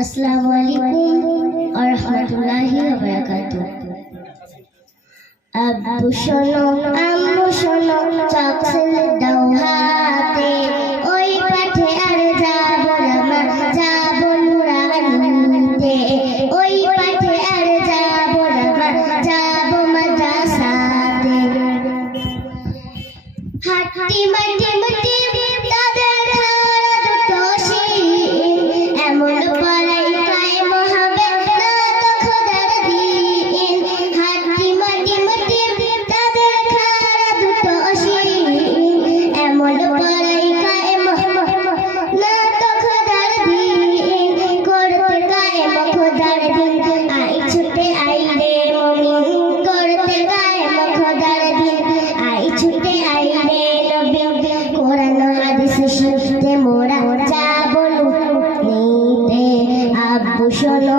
আসসালামু আলাইকুম ওয়া আব্বু শোনো, আম্মু শোনো হাতে। ওই পাঠে আর যাব না যাব নুরানিতে। ওই পাঠে আর যাব না যাব মাদ্রাসাতে। হাট্টি মাটি মাটি নিতে আব্বু শোনো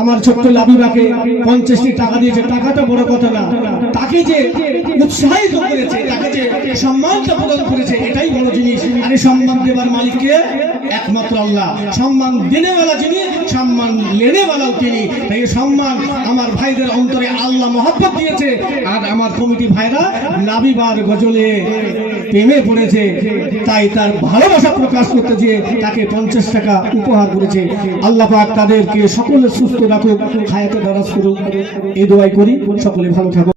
আমার ছোট্ট লাবিবাকে পঞ্চাশটি টাকা দিয়েছে। টাকাটা বড় কথা না। তাকে যে উৎসাহিত করেছে, তাকে যে সম্মানটা প্রদান করেছে, এটাই বড় জিনিস। আর সম্মান দেবার মালিককে একমাত্র আল্লাহ। সম্মান দেনেওয়ালা যিনি, সম্মান লেনেওয়ালাও তিনি। তাই সম্মান আমার ভাইদের অন্তরে আল্লাহ মহব্বত দিয়েছে। আর আমার কমিটি ভাইরা নাবিবার গজলে প্রেমে পড়েছে। তাই তার ভালোবাসা প্রকাশ করতে গিয়ে তাকে পঞ্চাশ টাকা উপহার করেছে। আল্লাহ পাক তাদেরকে সকলে সুস্থ রাখুক, হায়াতে দারাজ করুক। এই দোয়াই করি। সকলে ভালো থাকুক।